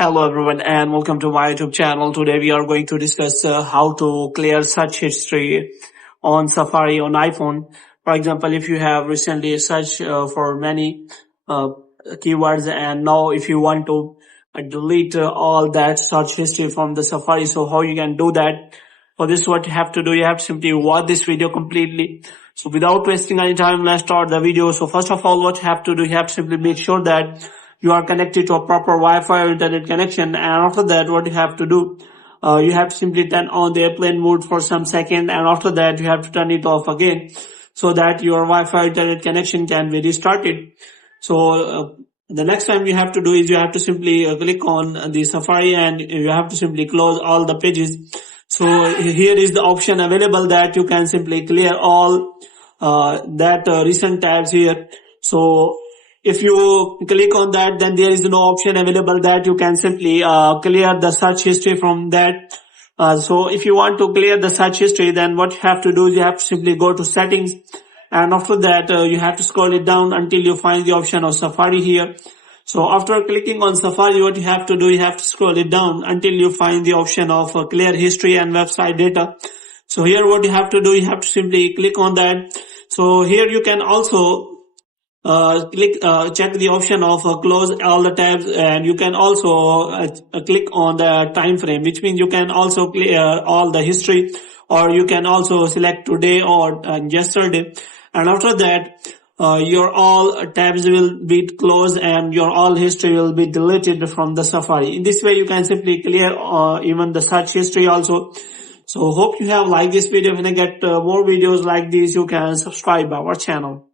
Hello everyone and welcome to my YouTube channel. Today we are going to discuss how to clear search history on Safari on iPhone. For example, if you have recently searched for many uh, keywords and now if you want to delete all that search history from the Safari, so how you can do that? For this, what you have to do, you have to simply watch this video completely. So without wasting any time, let's start the video. So first of all, what you have to do, you have to simply make sure that you are connected to a proper Wi-Fi or internet connection. And after that, what you have to do, you have to simply turn on the airplane mode for some second. And after that, you have to turn it off again so that your Wi-Fi internet connection can be restarted. So the next time you have to do is you have to simply click on the Safari and you have to simply close all the pages. So here is the option available that you can simply clear all recent tabs here. So if you click on that, then there is no option available that you can simply clear the search history from that. So if you want to clear the search history, then what you have to do is you have to simply go to settings, and after that you have to scroll it down until you find the option of Safari here. So after clicking on Safari, what you have to do, you have to scroll it down until you find the option of clear history and website data. So here what you have to do, you have to simply click on that. So here you can also check the option of close all the tabs, and you can also click on the time frame, which means you can also clear all the history, or you can also select today or yesterday. And after that, your all tabs will be closed and your all history will be deleted from the Safari. In this way, you can simply clear even the search history also. So hope you have liked this video. When I get more videos like this, you can subscribe our channel.